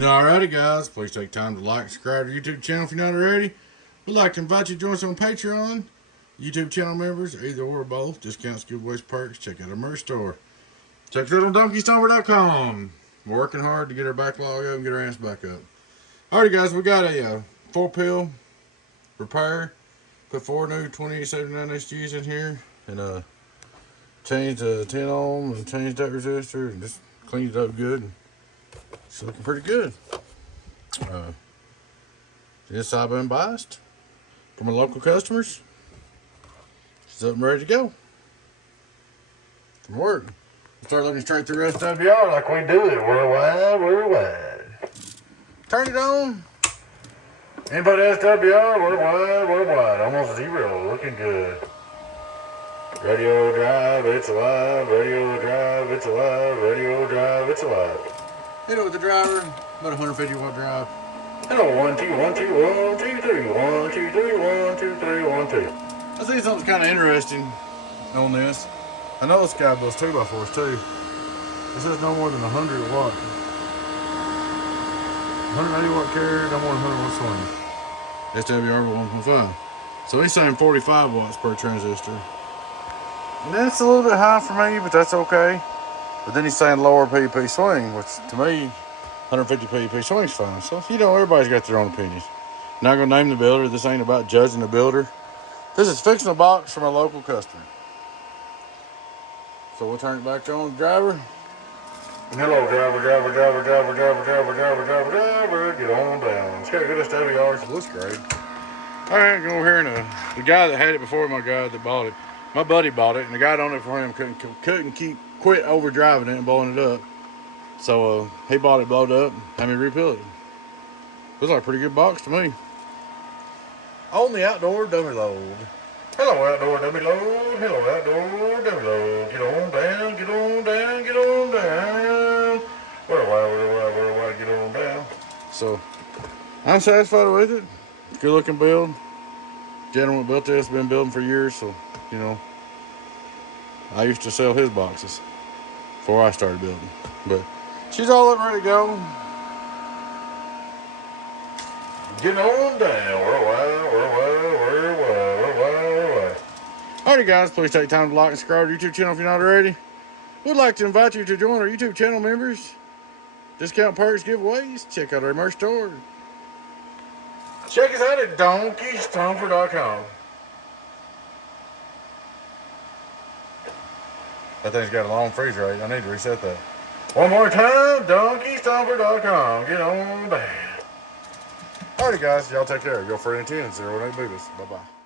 Alrighty guys, please take time to like and subscribe to our YouTube channel if you're not already. We'd like to invite you to join us on Patreon. YouTube channel members, either or both, discounts, giveaways, perks. Check out our merch store. Check us out on Stomper.com. We're working hard to get our backlog up and get our ass back up. Alrighty guys, we got a 4-pill repair. Put 4 new 2879 SGs in here and changed the 10 ohm and changed that resistor and just cleaned it up good. It's looking pretty good. The inside been biased from our local customers. It's up and ready to go from work. Start looking straight through SWR like we do it worldwide. Turn it on. Input SWR worldwide. Almost 0. Looking good. Radio drive, it's alive. Radio drive, it's alive. Radio drive, it's alive. Hit it with the driver, about 150 watt drive. Hello, 1 2 1 2 1 2 3 1 2 3 1 2 3 1 2. I see something kind of interesting on this. I know this guy builds 2x4s too. This is no more than 100 watt. 180 watt carrier, no more than 100 watt swing. SWR 1.5. So he's saying 45 watts per transistor. And that's a little bit high for me, but that's okay. But then he's saying lower PEP swing, which to me, 150 PEP swing is fine. So, you know, everybody's got their own opinions. Not going to name the builder. This ain't about judging the builder. This is fixing a box from a local customer. So we'll turn it back on the driver. Hello, driver. Get on down. It's got good SWRs. It looks great. All right, go over here and the guy that had it before my guy that bought it, my buddy bought it, and the guy that owned it for him couldn't quit over driving it and blowing it up. So he bought it blowed up, had me rebuild it. Looks like a pretty good box to me. On the outdoor dummy load. Hello, outdoor dummy load. Hello, outdoor dummy load. Get on down, get on down, get on down. Where, get on down. So I'm satisfied with it. Good looking build. Gentleman built this, been building for years, so you know. I used to sell his boxes before I started building. But she's all up ready to go. Get on down. Worldwide. Alrighty guys, please take time to like and subscribe to our YouTube channel if you're not already. We'd like to invite you to join our YouTube channel members. Discount perks, giveaways. Check out our merch store. Check us out at Stomper.com. That thing's got a long freeze rate. I need to reset that. One more time, Stomper.com. Get on down. Alrighty guys, y'all take care. Go for 10 0 8 Bye bye.